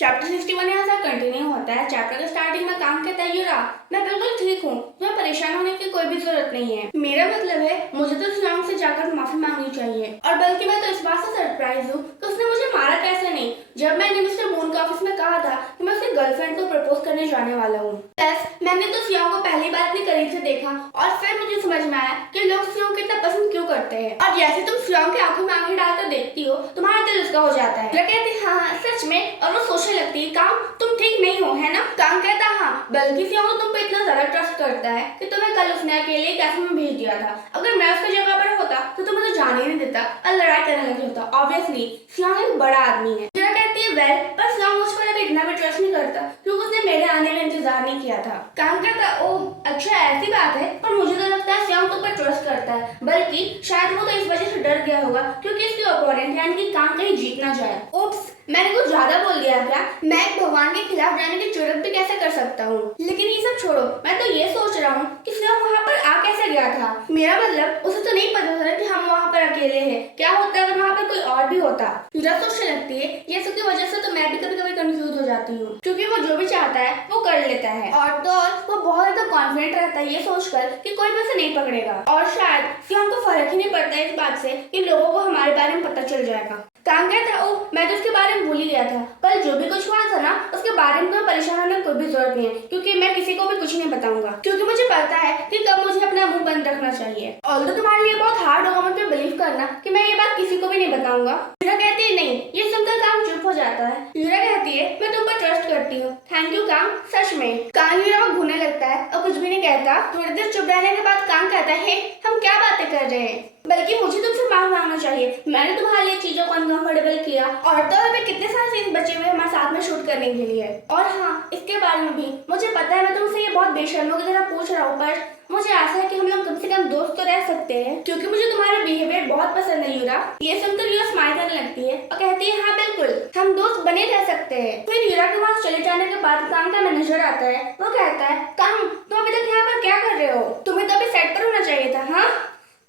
Chapter 61 यहाँ से continue होता है। चैप्टर के स्टार्टिंग में काम कहता है युरा, मैं बिल्कुल ठीक हूँ, तुम्हें परेशान होने की कोई भी जरूरत नहीं है। मेरा मतलब है मुझे तो श्याम से जाकर माफी मांगनी चाहिए, और बल्कि मैं तो इस बात से सरप्राइज हूँ कि उसने मुझे मारा कैसे नहीं, जब मैंने मिस्टर मून के ऑफिस में कहा था कि मैं उसकी गर्लफ्रेंड को प्रपोज करने जाने वाला हूँ। प्लस मैंने तो श्याम को पहली बार इतनी करीब से देखा और फिर मुझे समझ में आया कि लोग श्याम को इतना पसंद क्यों करते हैं। और जैसे तुम श्याम की आंखों में आंखें डालकर देखती हो, तुम्हारा दिल उसका हो जाता है। कहती हाँ सच में, और वो सोचने लगती है काम तुम ठीक नहीं हो, है ना? काम कहता हाँ, बल्कि श्याम को तुम पे इतना ज्यादा ट्रस्ट करता है कि तुम्हें कल उसने अकेले कैफे में भेज दिया था। अगर मैं उसकी जगह पर होता तो तुम मुझे जाने नहीं देता और लड़ाई करने लगे होता। ऑब्वियसली श्याम एक बड़ा आदमी है। जरा कहती है वेल, पर श्याम मुझ पर अभी इतना भी ट्रस्ट नहीं करता क्योंकि उसने मेरे आने का इंतजार नहीं किया था। काम कहता ओह अच्छा ऐसी बात है, पर मुझे तो लगता है श्याम तुम पर ट्रस्ट करता है, बल्कि शायद वो तो इस वजह से डर गया होगा क्योंकि इसके ओपोनेंट यानी कि काम कहीं जीत ना जाए। ओप्स, मैंने कुछ ज्यादा बोल दिया क्या? मैं एक भगवान के खिलाफ जाने की जुर्रत भी कैसे कर सकता हूँ? लेकिन ये सब छोड़ो, मैं तो ये सोच रहा हूँ कि श्याम वहाँ पर आ कैसे गया था। मेरा मतलब उसे तो नहीं पता था कि हम वहाँ पर अकेले हैं। क्या होता अगर वहाँ पर कोई और भी होता? युरा सोचने लगती है ये सब की वजह से तो मैं भी कभी कभी कंफ्यूज हो जाती हूँ, क्योंकि वो जो भी चाहता है वो कर लेता है, और तो और वो बहुत ज्यादा कॉन्फिडेंट रहता है ये सोचकर कि कोई भी उसे नहीं पकड़ेगा। और शायद श्याम को फर्क ही नहीं पड़ता इस बात से कि लोगों को हमारे बारे में पता चल जाएगा। काम कहता ओ मैं तो उसके बारे में भूल ही गया था, कल जो भी कुछ हुआ था ना उसके बारे में तो परेशान होने की कोई भी जरूरत नहीं है, क्योंकि मैं किसी को भी कुछ नहीं बताऊंगा, क्योंकि मुझे पता है कि कब मुझे अपना मुंह बंद रखना चाहिए। और तो तुम्हारे लिए बहुत हार्ड होगा मुझे बिलीव करना कि मैं ये बात किसी को भी नहीं बताऊंगा। युरा कहती है नहीं, ये सुनकर काम चुप हो जाता है। युरा कहती है मैं तुम पर ट्रस्ट करती हूँ। थैंक यू काम, सच में। काम युरा को घूमने लगता है और कुछ भी नहीं कहता। थोड़ी देर चुप रहने के बाद काम कहता है हम क्या बातें कर रहे हैं, बल्कि मुझे तुमसे माफी मांगना चाहिए, मैंने तुम्हारे लिए चीजों को अनकंफर्टेबल किया, और तो अभी कितने सारे सीन बचे हुए हमारे साथ में शूट करने के लिए। और हाँ इसके बारे में भी मुझे पता है मैं तुमसे ये बहुत बेशर्मों की तरह पूछ रहा हूँ, पर मुझे आशा है कि हम लोग कम से कम दोस्त तो रह सकते हैं, क्योंकि मुझे तुम्हारा बिहेवियर बहुत पसंद है। युरा ये सुनकर युरा स्माइल करने लगती है और कहती है हाँ बिल्कुल हम दोस्त बने रह सकते हैं। फिर युरा के पास चले जाने के बाद काम का मैनेजर आता है। वो कहता है काम तुम अभी तक यहाँ पर क्या कर रहे हो? तुम्हें तो अभी सेट पर होना चाहिए था। हाँ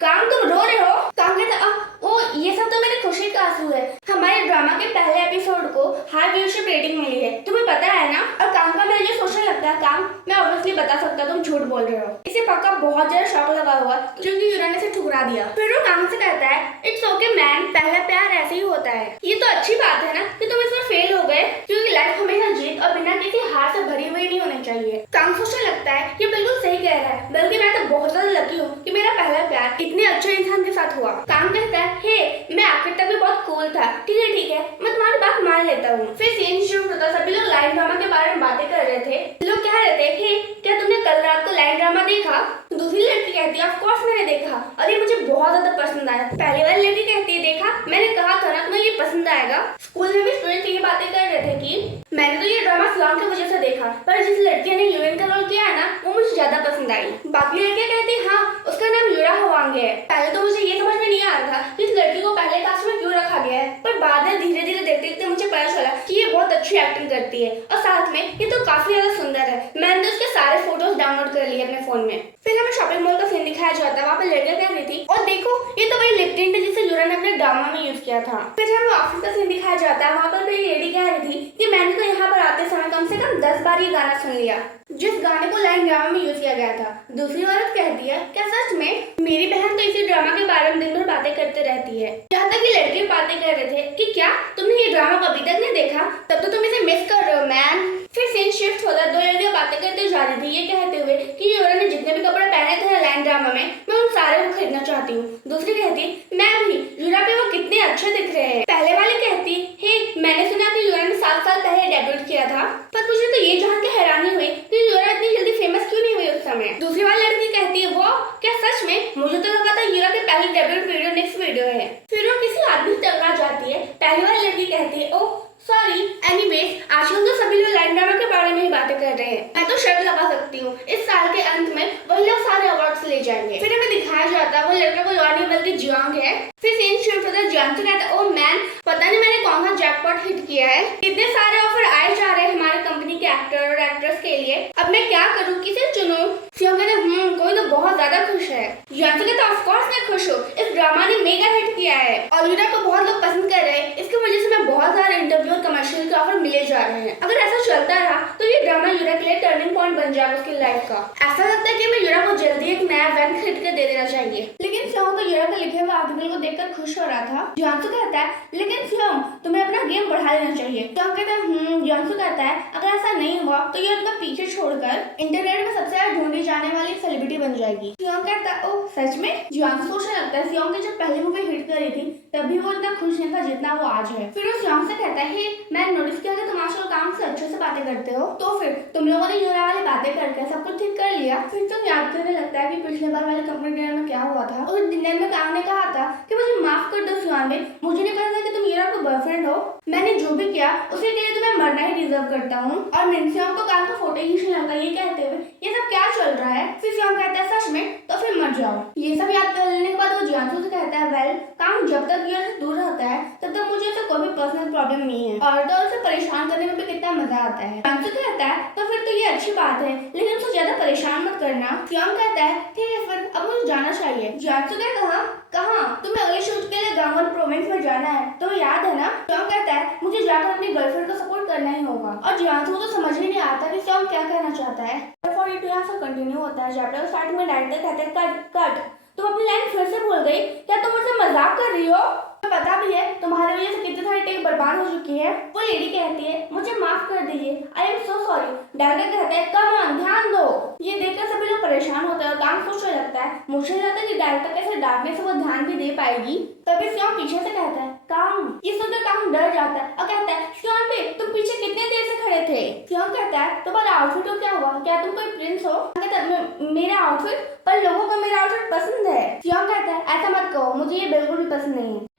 काम तुम रो रहे हो? काम कहता ओ ये सब तो मेरी खुशी का आंसू है, हमारे ड्रामा के पहले एपिसोड को हाई व्यूअरशिप रेटिंग मिली है, तुम्हें पता है ना? और काम का मुझे सोचने लगता है काम मैं ऑब्वियसली बता सकता तुम झूठ बोल रहे हो। इसे पक्का बहुत ज्यादा शौक लगा हुआ क्योंकि युरा ने इसे ठुकरा दिया। फिर वो काम से कहता है इट्स ओके मैन, पहला प्यार ऐसे ही होता है। ये तो अच्छी बात है ना कि तुम इसमें फेल हो गए, क्योंकि लाइफ हमेशा जीत और बिना किसी हार से भरी हुई नहीं होनी चाहिए। काम सोचने लगता है ये बिल्कुल सही कह रहा है, बल्कि मैं तो बहुत ज्यादा लकी हूँ कि मेरा पहला प्यार इतने अच्छे इंसान के साथ हुआ। काम कहता है हे मैं आखिर तक भी बहुत कूल था, ठीक है मैं तुम्हारी बात मान लेता हूँ। फिर सीन शुरू होता, सभी लोग लाइन ड्रामा के बारे में बातें कर रहे थे। लोग कह रहे थे हे क्या तुमने कल रात को लाइन ड्रामा देखा? दूसरी लड़की कहती है ऑफ कोर्स मैंने देखा और ये मुझे बहुत ज्यादा पसंद आया। पहले वाली लड़की कहती है देखा मैंने कहा था ना तुम्हें ये पसंद आएगा। स्कूल में भी स्टूडेंट ये बातें कर रहे थे कि मैंने तो ये ड्रामा श्याम की वजह से देखा, पर जिस लड़की ने यूएन का रोल किया है ना वो मुझे ज्यादा पसंद आई। बाकी लड़कियां कहती हाँ उसका नाम युरा हवांगे है। पहले तो मुझे ये समझ में नहीं आ रहा था कि इस लड़की को पहले कास्ट में क्यों रखा गया है, पर बाद में धीरे धीरे देखते देखते मुझे पता चला कि ये बहुत अच्छी एक्टिंग करती है और साथ में ये तो काफी ज्यादा सुंदर है। मैंने तो उसके सारे फोटोज डाउनलोड कर लिए अपने फोन में। फिर हमें शॉपिंग मॉल का सीन दिखाया जाता है, वहाँ पे लड़कियां कह रही थी और देखो ये तो वही लिप टिंट है जिसे युरा ने अपने ड्रामा में यूज किया था। फिर हमें ऑफिस का सीन दिखाया जाता है, वहाँ पर भी लेडी कह रही थी कि मैंने तो यहाँ पर आते समय कम से कम 10 बार ये गाना सुन लिया जिस गाने को लाइन ड्रामा में यूज किया गया था। दूसरी औरत कहती है क्या सच में? मेरी बहन तो इसी ड्रामा के बारे में दिन भर बातें करते रहती है। यहाँ तक कि लड़के बातें कर रहे थे कि क्या तुमने ये ड्रामा कभी तक नहीं देखा? तब तो तुम इसे मिस कर रहे हो मैन। फिर सीन शिफ्ट होता, दो लड़कियां बातें करते जा रही थी ये कहते हुए कि युरा ने जितने भी कपड़े पहने थे लाइन ड्रामा में मैं उन सारे को खरीदना चाहती हूँ। दूसरी कहती मैं भी, युरा पे वो कितने अच्छे दिख रहे हैं। पहले वाली कहती हे मैंने सुना कि युरा ने 7 साल पहले डेब्यूट किया था, पर मुझे तो ये जान के हैरानी हुई कि युरा इतनी जल्दी फेमस क्यों नहीं हुई उस समय। दूसरी वाली लड़की कहती है वो क्या सच में? मुझे तो लगा था युरा के पहले डेब्यूट वीडियो नेक्स्ट वीडियो है। फिर वो किसी आदमी से टकरा जाती है। पहली वाली लड़की कहती है ओह सॉरी एनीवेज आजकल तो सभी लोग लाइन ड्रामा के बारे में ही बातें कर रहे हैं। मैं तो शर्त लगा सकती हूँ इस साल के अंत में वही लोग सारे अवार्ड्स ले जाएंगे। फिर हमें दिखाया जाता है वो लड़का कोई और नहीं बल्कि जियांग है। फिर सीन शुरू होता है, जियांग से कहता है ओह मैन पता नहीं मैंने कौन सा जैकपॉट हिट किया है, इतने सारे ऑफर आए जा रहे हैं हमारे कंपनी के एक्टर और एक्ट्रेस के लिए, अब मैं क्या करूँ किसे चुनूं? जियांग कहता कोई तो बहुत ज्यादा खुश है। जियांग से कहता ऑफ कोर्स मैं खुश हूँ, इस ड्रामा ने मेगा हिट किया है और युरा को बहुत लोग पसंद कर रहे हैं, इसकी वजह से मैं बहुत सारे इंटरव्यू और कमर्शियल के ऑफर मिले जा जा रहे हैं। अगर ऐसा चलता रहा तो ये ड्रामा यूरा के लिए टर्निंग पॉइंट बन जाएगा उसकी लाइफ का। ऐसा लगता है कि मैं यूरा को जल्दी एक नया वैन खरीद के दे देना चाहिए। लेकिन सियोंग तो यूरा का लिखे हुए आर्टिकल को देखकर खुश हो रहा था। जियांसू कहता है लेकिन सियोंग तुम्हें अपना गेम बढ़ा लेना चाहिए। सियोंग कहता है जियांसू कहता है अगर ऐसा नहीं हुआ तो ये तुम्हें पीछे छोड़कर इंटरनेट में सबसे ज्यादा ढूंढी जाने वाली सेलिब्रिटी बन जाएगी। सियोंग कहता है ओह सच में? जियांसू सोचने लगता है सियोंग ने जब पहली मूवी हिट करी थी तब भी वो इतना खुश नहीं था जितना वो आज है। फिर वो सियोंग से कहता है मैंने नोटिस किया कि तुम आजकल काम से अच्छे से बातें करते हो, तो फिर तुम लोगों ने यूरा वाली बातें करके सब कुछ ठीक कर लिया। फिर तुम याद करने लगता है कि पिछले बार वाले कंपनी डिनर में क्या हुआ था। उस डिनर में कांग ने कहा था कि मुझे माफ कर दो सियोंग, मुझे नहीं पता था कि तुम यूरा का बॉयफ्रेंड हो। मैंने जो भी किया उसके लिए तुम्हें मरना ही डिजर्व करता हूँ। और मिनसियोंग को कांग का फोटो खींचने लगा ये कहते हुए ये सब क्या चल रहा है। फिर सियोंग कहता है सच में? तो फिर मर जाओ। ये सब याद कर लेने के बाद वो जियांसू से कहता है वेल कांग जब तक यूरा से दूर रहता है तब तक मुझे उससे कोई भी पर्सनल प्रॉब्लम नहीं है और तो उसे परेशान करने में भी कितना मजा आता है। जियांसू कहता है तो फिर तो ये अच्छी बात है लेकिन उसे ज्यादा परेशान मत करना। सियोंग कहता है ठीक है फिर अब मुझे जाना चाहिए। जियांसू कहता है कहाँ? तुम्हें अगले शूट के लिए गांगवॉन प्रोविंस में जाना है तो याद है ना? सियोंग कहता है मुझे जाकर अपनी गर्लफ्रेंड को सपोर्ट करना ही होगा। और जियांसू को तो समझ ही नहीं आता कि सियोंग क्या कहना चाहता है। 42 यहाँ से कंटिन्यू होता है। चैप्टर स्टार्टिंग में डायरेक्टर कहते हैं कट तुम अपनी लाइन फिर से भूल गई क्या? तुम मुझसे मजाक कर रही हो? पता भी है तुम्हारी वजह से कितनी सारी टेक बर्बाद हो चुकी है। वो लेडी कहती है मुझे माफ कर दीजिए, I am so sorry. Director कहता है कम ऑन ध्यान दो। ये देखकर सभी लोग परेशान होते हैं। काम सोचने लगता है मुझे लगता है कि डायरेक्टर कैसे डांटने से वो ध्यान भी दे पाएगी। तभी सियोंग पीछे से कहता है काम। ये सुनकर काम डर जाता है और कहता है सियोंग भी तुम पीछे कितने देर से खड़े थे? सियोंग कहता है तुम्हारा आउटफिट को क्या हुआ? क्या तुम कोई प्रिंस हो? कहता है मेरा आउटफिट? पर लोगों को मेरा आउटफिट पसंद है। सियोंग कहता है ऐसा मत कहो, मुझे ये बिल्कुल भी पसंद नहीं है।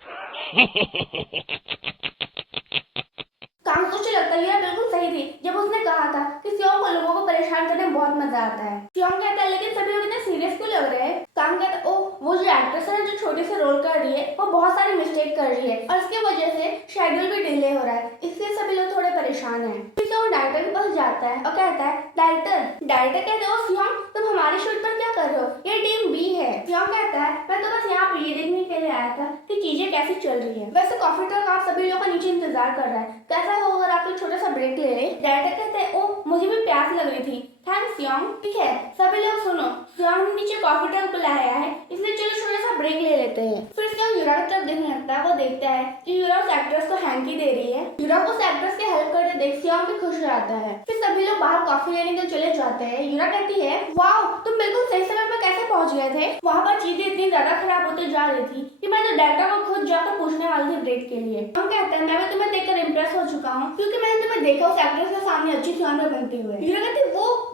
काम सोचने लगता है बिल्कुल सही थी जब उसने कहा था कि सियोंग को लोगों को परेशान करने में बहुत मजा आता है। सियोंग कहता है लेकिन सभी लोग इतने सीरियस क्यों लग रहे हैं? काम कहता है ओह वो जो एक्ट्रेस है जो छोटे से रोल कर रही है वो बहुत सारी मिस्टेक कर रही है और इसकी वजह से शेड्यूल भी डिले हो रहा है, इसलिए सभी लोग थोड़े परेशान हैं। फिर सियोंग डायरेक्टर के पास जाता है और कहता है डायरेक्टर कहते हो सियोंग तुम हमारे शूट पर क्या कर रहे हो? ये टीम बी है। सियोंग कहता है मैं तो बस यहाँ पे ये देखने के लिए आया था कि चीजें कैसी चल रही है। वैसे कॉफी ट्रक आप सभी लोगों का नीचे इंतजार कर रहा है, कैसा हो अगर आप एक छोटा सा ब्रेक ले ले। डायरेक्टर कहते हैं ओह मुझे भी प्यास लग रही थी। थैंक्स सियोंग। ठीक है सभी लोग सुनो, सियोंग ने नीचे कॉफी ट्रक बुलाया है इसलिए चलो छोटा सा ब्रेक ले लेते हैं। फिर सियोंग यूरा की तरफ देखने लगता है। वो देखता है कि यूरा उस एक्ट्रेस को हैंकी दे रही है। यूरा को उस एक्ट्रेस की हेल्प करते देख सियोंग भी खुश हो जाता है। फिर सभी लोग बाहर कॉफी लेने के लिए चले जाते हैं। यूरा कहती है वाओ तुम बिल्कुल सही समय पर कैसे पहुंच गए थे? वहाँ पर चीजें इतनी ज्यादा खराब होते जा रही थी कि मैं तो डायरेक्टर को खुद जाकर पूछने वाली थी ब्रेक के लिए। हम कहते हैं मैं भी तुम्हें देखकर इम्प्रेस हो चुका हूँ क्योंकि मैंने तुम्हें देखा उस एक्ट्रेस के सामने अच्छी सियोंग बनते हुए। यूरा कहती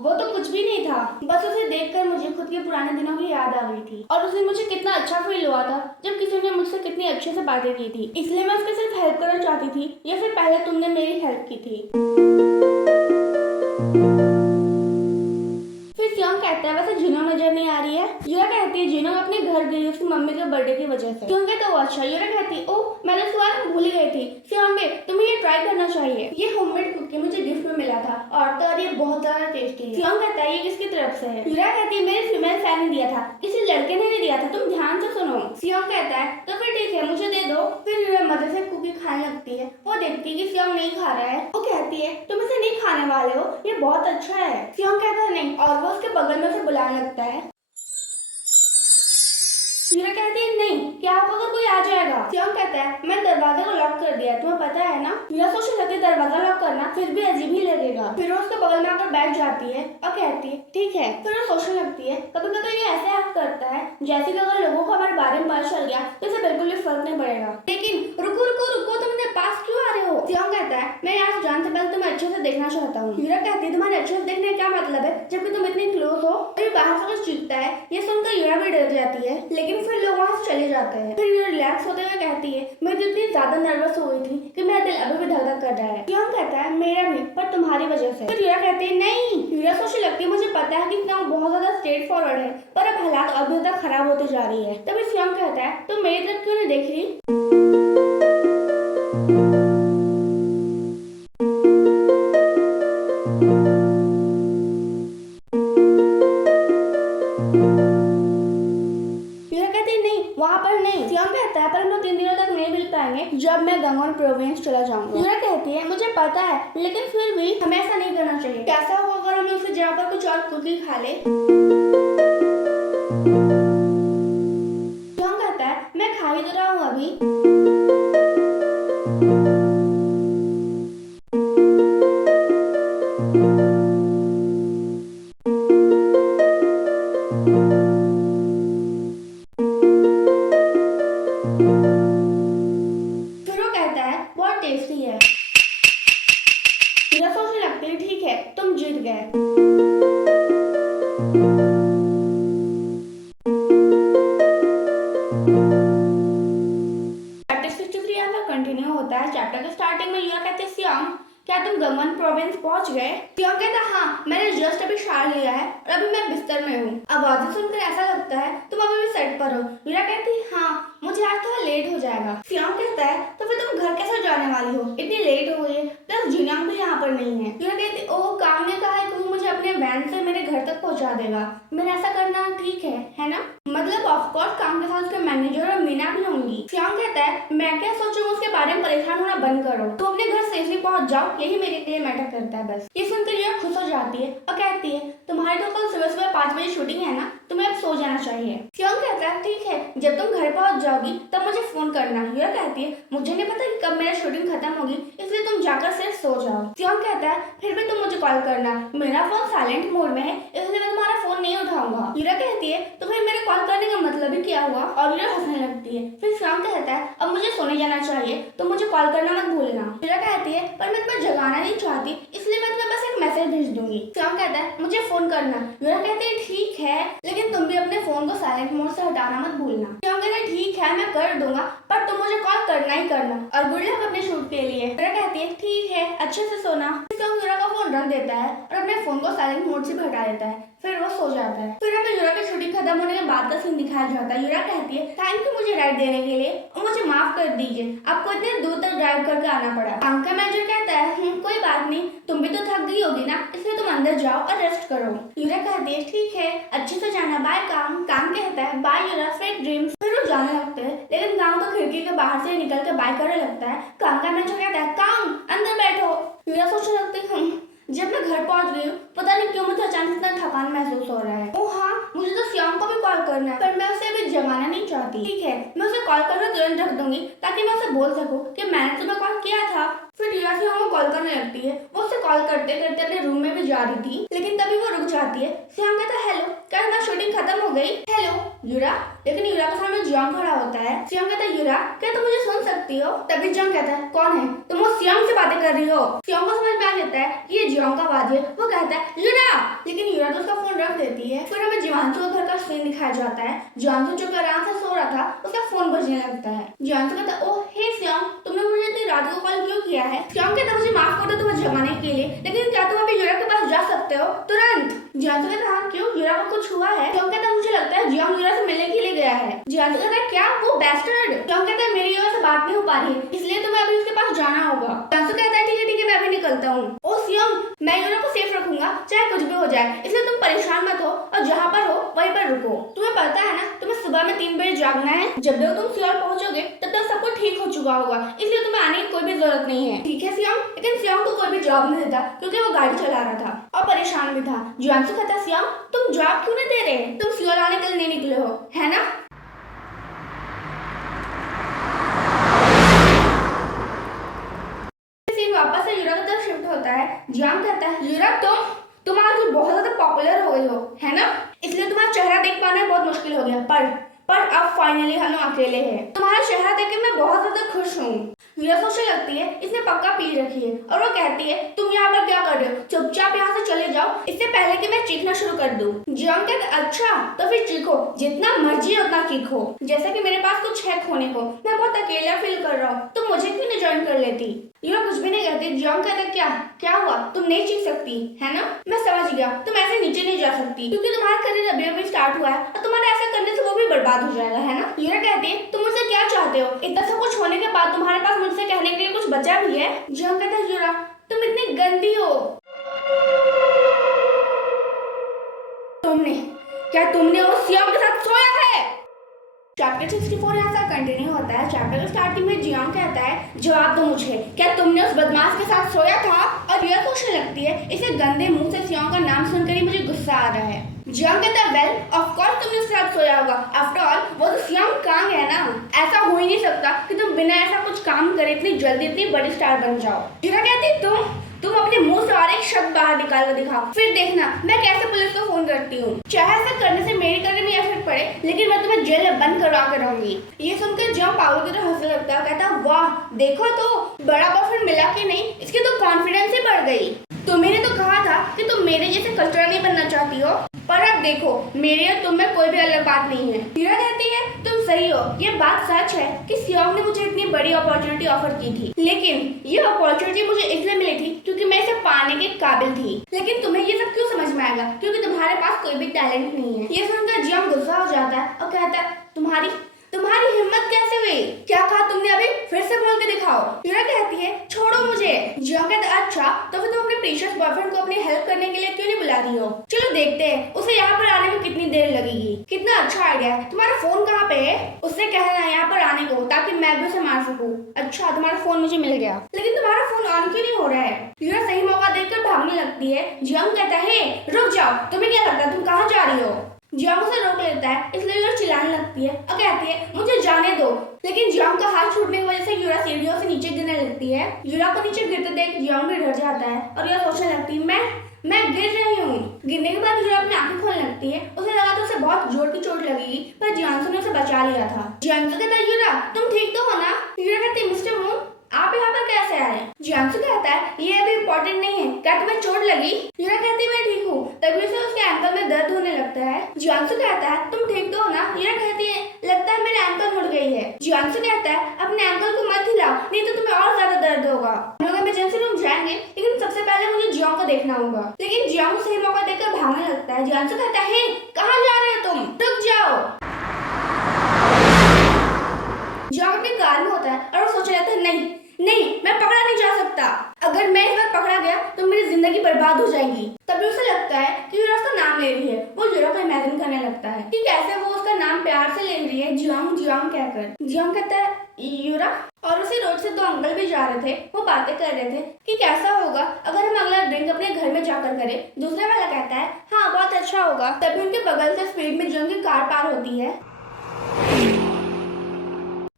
वो तो कुछ भी नहीं था, बस उसे देखकर मुझे खुद के पुराने दिनों की याद आ गई थी और उस दिन मुझे कितना अच्छा फील हुआ था जब किसी ने मुझसे कितनी अच्छे से बातें की थी, इसलिए मैं उसकी सिर्फ हेल्प करना चाहती थी या फिर पहले तुमने मेरी हेल्प की थी। फिर सियोंग कहता है वैसे जिनो नजर नहीं आ रही है। यूरा कहती है जिनो अपने घर गई उसकी मम्मी के बर्थडे की वजह से। सियोंग कहता है वो अच्छा। यूरा कहती ओह मैंने इस बार भूल ही गई थी। सियोंग तुम्हें ये ट्राई करना चाहिए, ये होममेड कुकी मुझे गिफ्ट में मिला था और ये बहुत ज्यादा टेस्टी है। सियोंग कहता है ये किसकी तरफ से है? यूरा कहती है मेरे फीमेल फैन ने दिया था, किसी लड़के ने नहीं दिया था, तुम ध्यान से सुनो। सियोंग कहता है तो फिर ठीक है मुझे दे दो। फिर यूरा मजे से कुकी खाने लगती है। वो देखती है कि सियोंग नहीं खा रहा है। वो कहती है तुम इसे नहीं खाने वाले हो, ये बहुत अच्छा है। सियोंग कहता है नहीं और वो उसके बगल में से बुलाने लगता है। यूरा कहती है नहीं क्या आप अगर कोई आ जाएगा? सियोंग कहता है मैं दरवाजे को लॉक कर दिया, तुम्हें पता है ना। यूरा सोचने लगती है दरवाजा लॉक करना फिर भी अजीब ही लगेगा। फिर वो उसके बगल में आकर बैठ जाती है और कहती है ठीक है। फिर वो सोचने लगती है कभी कभी ये ऐसे एक्ट करता है जैसे कि अगर लोगों को हमारे बारे में पता चल गया तो इसे बिल्कुल भी फर्क नहीं पड़ेगा। लेकिन रुको रुको रुको तुम मेरे पास क्यों आ रहे हो? सियोंग कहता है मैं आज जान से पहले तुम्हें अच्छे से देखना चाहता हूँ। यूरा कहती है तुम्हारे अच्छे से देखने का क्या मतलब है जबकि तुम इतनी क्लोज हो? फिर बाहर से कुछ चीखता है, ये सुनकर यूरा भी डर जाती है लेकिन फिर लोग वहाँ से चले जाते हैं। फिर यूरा रिलैक्स होते हुए कहती है मैं तो इतनी ज्यादा नर्वस हो गई थी कि मेरा दिल अभी भी धक धक कर रहा है। सियोंग कहता है मेरा भी, पर तुम्हारी वजह से। फिर यूरा कहती है नहीं। यूरा सोचने लगती है मुझे पता है कि सियोंग बहुत ज्यादा स्ट्रेट फॉरवर्ड है पर अब हालात अभी तक खराब होते जा रही है। तभी सियोंग कहता है तुम मेरी तरफ क्यों नहीं देख रही? वहाँ पर नहीं। सियोंग कहता है पर हम लोग 3 दिनों तक नहीं मिल पाएंगे जब मैं गांगवॉन प्रोविंस चला जाऊंगा। यूरा कहती है मुझे पता पता है, लेकिन फिर भी हमें ऐसा नहीं करना चाहिए। कैसा होगा अगर हम उसकी जगह पर कुछ और कुकी खा ले? क्यों कहता है मैं खा ही तो रहा हूँ अभी। फिर वो कहता है बहुत टेस्टी है। यूरा सोचने लगती है ठीक है तुम जीत गए। चैप्टर 63 ऐसा कंटिन्यू होता है। चैप्टर के स्टार्टिंग में यूरा कहते हैं श्याम क्या तुम गमन प्रोविंस पहुंच गए? श्याम कहता हाँ मैंने जस्ट अभी शार लिया है और अभी मैं बिस्तर में हूँ। आवाजें सुनकर ऐसा लगता है तुम अभी भी सेट पर हो। यूरा कहती हाँ मुझे आज थोड़ा लेट हो जाएगा। श्याम कहता है तो फिर तुम घर कैसे जाने वाली हो, इतनी लेट हो गई, प्लस जिन्यांग भी यहाँ पर नहीं है। यूरा कहती ओह काम ने कहा है कि वो मुझे अपने वैन से मेरे घर तक पहुँचा देगा, मैंने ऐसा करना ठीक है ना? मतलब ऑफकोर्स काम के साथ उसके मैनेजर और मीना भी होंगी। श्याम कहता है मैं क्या सोचूंगा उसके बारे में परेशान होना बंद करो, तुम अपने घर सेफली पहुंच जाओ, यही मेरे लिए मैटर करता है बस। ये सुनकर यूरा खुश हो जाती है और कहती है तुम्हारी तो कल सुबह सुबह 5 बजे शूटिंग है ना, तुम्हें अब सो जाना चाहिए। श्याम कहता है ठीक है जब तुम घर पहुंच जाओगी तब मुझे फोन करना। यूरा कहती है मुझे नहीं पता कि कब मेरा शूटिंग खत्म होगी, इसलिए तुम जाकर सिर्फ सो जाओ। श्याम कहता है फिर भी तुम मुझे कॉल करना, मेरा फोन साइलेंट मोड में है इसलिए मैं तुम्हारा फोन नहीं उठाऊंगा। यूरा कहती है तो फिर मेरे कॉल करने का मतलब ही क्या हुआ? और यूरा हंसने लगती है। फिर श्याम कहता है अब मुझे सोने जाना चाहिए तो मुझे कॉल करना मत भूलना। यूरा कहती है पर मैं तुम्हें जगाना नहीं चाहती इसलिए मैं तुम्हें बस एक मैसेज भेज दूंगी। श्याम कहता है मुझे फोन करना। यूरा कहती है ठीक है लेकिन तुम भी अपने फोन को साइलेंट मोड से हटाना मत भूलना। श्याम कहता है ठीक है मैं कर दूंगा पर तुम मुझे कॉल करना ही करना और गुड लक अपने शूट के लिए। यूरा कहती है ठीक है अच्छे से सोना। श्याम यूरा का फोन रख देता है और अपने फोन को साइलेंट मोड से हटा देता है, फिर वो सो जाता है। फिर हमें यूरा की शूटिंग खत्म होने के बाद का सीन दिखाया जाता है। यूरा कहती है थैंक यू मुझे राइड देने के लिए और मुझे माफ कर दीजिए आपको इतने दूर तक ड्राइव करके आना पड़ा। काम का मैनेजर कहता है कोई बात नहीं, तुम भी तो थक गई होगी ना, इसलिए तुम अंदर जाओ और रेस्ट करो। यूरा कहती है ठीक है अच्छे से जाना, बाय काम। काम कहता है बाय यूरा स्वीट ड्रीम्स। फिर वो जाने लगते हैं लेकिन काम को खिड़की के बाहर से निकल कर बाय करने लगता है। काम का मैनेजर कहता है काम अंदर बैठो। यूरा सोचने लगती है जब मैं घर पहुंच गई हूँ पता नहीं क्यों मुझे अचानक इतना थकान महसूस हो रहा है। ओह हाँ मुझे तो श्याम को भी कॉल करना है पर मैं उसे अभी जगाना नहीं चाहती। ठीक है मैं उसे कॉल करके तुरंत रख दूंगी ताकि मैं उसे बोल सकूं कि मैंने तुम्हें कॉल किया था। फिर यूरा श्याम को कॉल करने लगती है। वो उसे कॉल करते करते अपने रूम में भी जा रही थी लेकिन तभी वो रुक जाती है। श्याम कहता है हेलो क्या तुम्हारी शूटिंग खत्म हो गई? हेलो यूरा। लेकिन यूरा के सामने जियांग खड़ा होता है। श्याम कहता है यूरा क्या तुम मुझे सुन सकती हो? तभी जियांग कहता है कौन है तुम? वो श्याम से बातें कर रही हो। श्याम को समझ में आ जाता है ये जियांग का आवाज है। वो कहता है यूरा, लेकिन यूरा तो उसका फोन रख देती है। फिर हमें जीवांशु के घर का सीन दिखाया जाता है। जीवांशु जो आराम से सो रहा था उसका फोन बजने लगता है। जीवांशु कहता है ओह हे श्याम तुमने मुझे इतनी रात को कॉल क्यों किया है? श्याम कहता है मुझे माफ कर दो तुम्हें जगाने के लिए, लेकिन क्या तुम अभी यूरा के पास जा सकते हो तुरंत? जीवांशु कहता है क्यों यूरा को कुछ हुआ है? श्याम कहता है मुझे लगता है जियांग यूरा से मिलने के लिए गया है। जीवांशु कहता है क्या वो बैस्टर्ड? श्याम कहता है मेरी यूरा से बात नहीं हो पा रही है इसलिए तुम्हें अभी उसके पास जाना होगा। जीवांशु कहता है ठीक है मैं अभी निकलता हूँ। ओ श्याम मैं यूरा को सेफ रखूंगा चाहे कुछ भी हो जाए, इसलिए तुम परेशान मत हो और जहाँ पर हो वहीं पर रुको। तुम्हें पता है ना तुम्हें सुबह में 3 बजे जागना है। जब तक तुम सियोल पहुंचोगे तब तक सब कुछ ठीक हो चुका होगा, इसलिए तुम्हें आने की कोई भी जरूरत नहीं है। ठीक है श्याम। लेकिन श्याम को कोई भी जवाब नहीं देता क्योंकि वो गाड़ी चला रहा था और परेशान भी था। जीवांशु कहता श्याम तुम जवाब क्यों नहीं दे रहे? तुम सियोल आने के लिए नहीं निकले हो है ना? वापस से यूरा की तरफ शिफ्ट होता है। जियांग कहता है यूरा तुम आज बहुत ज्यादा पॉपुलर हो गई हो है ना, इसलिए तुम्हारा चेहरा देख पाना बहुत मुश्किल हो गया पर अब फाइनली हम लोग अकेले हैं। तुम्हारा चेहरा देख के मैं बहुत ज्यादा खुश हूँ। यूरा सोचने लगती है इसने पक्का पी रखी है और वो कहती है तुम यहाँ पर क्या कर रहे हो, चुपचाप यहाँ से चले जाओ इससे पहले कि मैं चीखना शुरू कर दूं। जियांग कहता है अच्छा तो फिर चीखो, जितना मर्जी उतना चीखो, जैसे कि मेरे पास कुछ है खोने को, मैं बहुत अकेला फील कर रहा हूँ, तुम मुझे क्यों नहीं ज्वाइन कर लेती? यूरा कुछ भी नहीं कहती। जियांग कहता है क्या हुआ, तुम नहीं चीख सकती है ना? मैं समझ गया तुम ऐसे नीचे नहीं जा सकती क्योंकि तुम्हारा करियर अभी अभी स्टार्ट हुआ है और तुम्हारा ऐसा करने से वो भी बर्बाद हो जाएगा है ना? यूरा कहती है तुम मुझसे क्या चाहते हो? इतना सब कुछ होने के बाद तुम्हारे पास मुझसे कहने के लिए कुछ बचा भी है? जियांग कहता है यूरा तुम इतनी गंदी हो। तुमने वो श्याम के साथ सोया है? चैप्टर 64 यहाँ कंटिन्यू होता है। चैप्टर के स्टार्टिंग में जियांग कहता है, जवाब दो मुझे, क्या तुमने उस बदमाश के साथ सोया था? और रिया सोचने लगती है, इसे गंदे मुंह से सियांग का नाम सुनकर ही मुझे गुस्सा आ रहा है। जियांग कहता है, वेल ऑफ कोर्स तुमने उसके साथ सोया होगा, आफ्टर ऑल वो तो सियांग कांग है ना। ऐसा हो ही नहीं सकता कि तुम बिना ऐसा कुछ काम करे इतनी जल्दी इतनी बड़ी स्टार बन जाओ। जिया कहती, तुम अपने मुंह से और एक शब्द बाहर निकाल कर दिखाओ, फिर देखना मैं कैसे पुलिस को फोन करती हूँ। चाहे ऐसा करने से मेरी करियर में इफेक्ट पड़े, लेकिन मैं तुम्हें जेल में बंद करवा कर रहूंगी। ये सुनकर जियांग पागल की तरह हंसने लगता है, कहता वाह देखो तो बड़ा बॉयफ्रेंड मिला कि नहीं, इसकी तो कॉन्फिडेंस ही बढ़ गई। तुम्हें तो कहा था कि तुम मेरे जैसे कल्चर नहीं बनना चाहती हो, पर अब देखो मेरे और तुम में कोई भी अलग बात नहीं है। हीरा कहती है, तुम सही हो, ये बात सच है कि सियांग ने मुझे इतनी बड़ी अपॉर्चुनिटी ऑफर की थी, लेकिन ये अपॉर्चुनिटी मुझे इसलिए मिली थी क्योंकि मैं इसे पाने के काबिल थी। लेकिन तुम्हें ये सब क्यों समझ में आएगा, क्योंकि तुम्हारे पास कोई भी टैलेंट नहीं है। ये सुनकर जियांग गुस्सा हो जाता है और कहता है, तुम्हारी हिम्मत कैसे हुई? क्या कहा तुमने अभी? फिर से बोल के दिखाओ। हीरा कहती है, छोड़ो मुझे। जियांग कहता है, अच्छा तो फिर तुम अपने प्रीशियस बॉयफ्रेंड को अपनी हेल्प करने के लिए क्यों नहीं बुलाती हो? चलो देखते हैं उसे यहाँ पर आने में कितनी देर लगेगी। कितना अच्छा आइडिया है। तुम्हारा फोन कहाँ पे है? उससे कहना है यहाँ पर आने को, ताकि मैं भी उसे मार सकूं। अच्छा तुम्हारा फोन मुझे मिल गया, लेकिन तुम्हारा फोन ऑन क्यों नहीं हो रहा है? हीरा सही मौका देखकर भागने लगती है। जियांग कहता है, रुक जाओ, तुम्हें क्या लगता है तुम कहाँ जा रही हो? जियांग उसे रोक लेता है, इसलिए यूरा चिल्लाने लगती है और कहती है, मुझे जाने दो। लेकिन जियांग का हाथ छूटने की वजह से यूरा सीढ़ियों से नीचे गिरने लगती है। यूरा को नीचे गिरते देख जियांग भी डर जाता है और यूरा सोचने लगती है, मैं गिर रही हूँ। गिरने के बाद यूरा अपनी आंखें खोलने लगती है। उसे लगा तो उसे बहुत जोर की चोट लगेगी, पर जियांग ने उसे बचा लिया था। जियांग कहता है, यूरा तुम ठीक तो हो ना? यूरा कहती है, मिस्टर मून आप यहाँ पर कैसे आए? जियांग कहता है, ये अभी इम्पोर्टेंट नहीं है, क्या तुम्हें चोट लगी? यूरा कहती है, मैं ठीक हूँ। तभी से उसके एंकल में दर्द होने लगता है। जियांग कहता है, तुम ठीक तो हो ना? यूरा कहती है, लगता है मेरा एंकल मुड़ गई है। जियांग कहता है, अपने एंकल को मत हिलाओ, नहीं तो तुम्हें और ज्यादा दर्द होगा। हम लोग इमरजेंसी रूम जाएंगे, लेकिन सबसे पहले मुझे जियांग को देखना होगा। लेकिन जियांग सही मौका देकर भागने लगता है। जियांग कहता है, कहाँ जा रहे हो तुम? रुक जाओ। जियांग अपनी कार में होता है और वो सोच रहा था, नहीं मैं पकड़ा नहीं जा सकता। अगर मैं इस बार पकड़ा गया तो मेरी जिंदगी बर्बाद हो जाएगी। तभी उसे लगता है कि यूरा उसका नाम ले रही है। वो यूरा को इमेजिन करने लगता है कि कैसे वो उसका नाम प्यार से ले रही है, जियांग कहकर। जियांग कहता है, यूरा। और उसी रोड से दो अंकल भी जा रहे थे। वो बातें कर रहे थे कि कैसा होगा अगर हम अगला ड्रिंक अपने घर में जाकर करें। दूसरा वाला कहता है, हाँ बहुत अच्छा होगा। तभी उनके बगल से स्पीड में जियांग की कार पार होती है।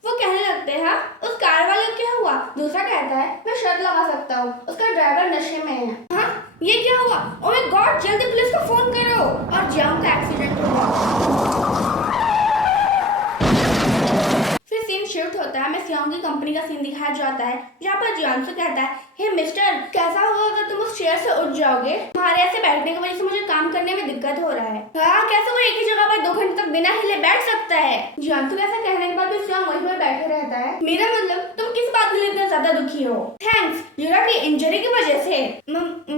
वो कहने लगते हैं, उस कार वाले को क्या हुआ? दूसरा कहता है, मैं शर्त लगा सकता हूँ, उसका ड्राइवर नशे में है। हाँ ये क्या हुआ? ओह माय गॉड, जल्दी पुलिस को फोन करो। और जियांग का एक्सीडेंट हो गया। फिर सीन शिफ्ट होता है। हमें सियांग की कंपनी का सीन दिखाया जाता है, जहाँ पर जियांग कहता है, हे मिस्टर कैसा होगा अगर तुम उस चेयर से उठ जाओगे? तुम्हारे ऐसे बैठने की वजह से मुझे काम करने में दिक्कत हो रहा है। हाँ कैसे वो एक ही जगह पर 2 घंटे तक बिना हिले बैठ सकता है? जियांग ऐसा कहने के बाद भी सियांग वहीं पर बैठे रहता है। मेरा मतलब तुम किस बात के लिए इतना ज्यादा दुखी हो? थैंक्स यूरा की इंजरी की वजह से।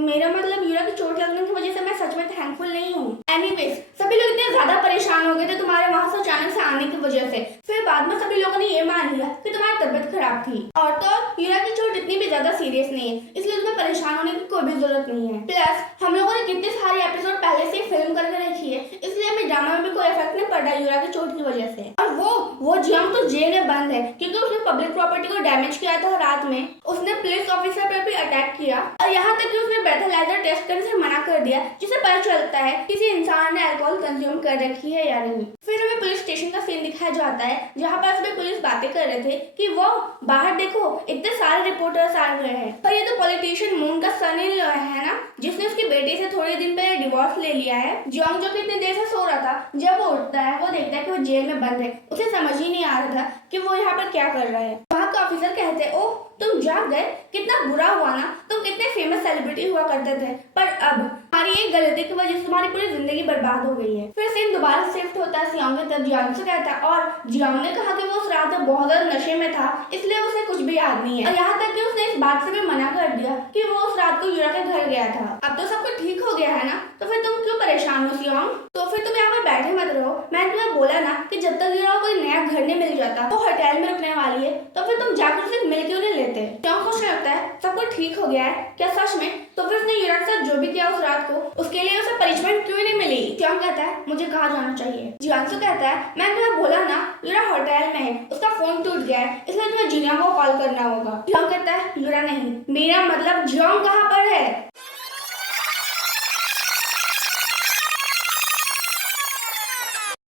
मेरा मतलब यूरा की चोट लगने की वजह से मैं सच में थैंकफुल नहीं हूँ। एनीवेज सभी लोग इतने ज्यादा परेशान हो गए थे तुम्हारे वहाँ से अचानक से आने की वजह से। फिर बाद में सभी लोगों ने ये मान लिया कि तुम्हारी तबीयत खराब थी। और तो यूरा की चोट इतनी भी ज्यादा सीरियस नहीं है, इसलिए तुम्हें परेशान होने की कोई भी जरूरत नहीं है। प्लस हम लोगों ने कितने सारे एपिसोड पहले से फिल्म करके रखी है, इसलिए हमें ड्रामा में भी कोई इफेक्ट नहीं पड़ रहा यूरा की चोट की वजह से। और वो जियांग तो जेल में बंद है क्योंकि उसने पब्लिक प्रॉपर्टी को डैमेज किया था। रात में उसने पुलिस ऑफिसर पर भी अटैक किया और यहाँ तक कि उसने ब्रेथालाइजर टेस्ट करने से मना कर दिया, जिससे पता चलता है किसी इंसान ने अल्कोहल कंज्यूम कर रखी है या नहीं। फिर हमें पुलिस स्टेशन का सीन दिखाया जाता है, जहाँ पर सभी पुलिस बातें कर रहे थे कि वो बाहर देखो इतने सारे रिपोर्टर्स आ गए हैं। पर ये तो पॉलिटिशियन मून का सन इन लॉ है ना, जिसने उसकी बेटी से थोड़े दिन पहले डिवोर्स ले लिया है। जियांग जो कि इतनी देर से सो रहा था, जब वो उठता है वो देखता है कि वो जेल में बंद है। उसे समझ ही नहीं आ रहा था कि वो यहाँ पर क्या कर रहा है। वहाँ का ऑफिसर कहते हैं, ओह तुम जाग गए, कितना बुरा हुआ ना, तुम कितने फेमस सेलिब्रिटी हुआ करते थे, पर अब हमारी एक गलती की वजह से तुम्हारी पूरी जिंदगी बर्बाद हो गई है। फिर सीन दोबारा शिफ्ट होता है सियांग की तरफ। जियांग से कहता है, और जियांग ने कहा कि वो उस रात में बहुत ज्यादा नशे में था, इसलिए उसे कुछ भी याद नहीं है। और यहाँ तक कि उसने इस बात से भी मना कर दिया कि वो उस रात को यूरा के घर गया था। अब तो सब कुछ ठीक हो गया है ना, तो फिर तुम क्यों परेशान हो सियांग? तो फिर तुम यहाँ पर बैठे मत रहो। मैंने तुम्हें बोला ना कि जब तक यूरा को कोई नया घर नहीं मिल जाता, वो होटल में रुकने वाली है, तो फिर तुम जाकर उसे मिल क्यों नहीं लेते? सियांग सोचने लगता है, सब कुछ ठीक हो गया है क्या सच में? तो फिर उसने यूरा के साथ जो भी किया उस रात को, उसके लिए उसे पनिशमेंट क्यों नहीं मिली? सियांग कहता है मुझे कहाँ जाना चाहिए। जियांसू कहता है मैंने तुम्हें बोला ना यूरा होटल में है, उसका फोन टूट गया है इसलिए तुम्हें जीना को कॉल करना होगा। जियांग कहता है यूरा नहीं, मेरा मतलब जियांग कहाँ पर है।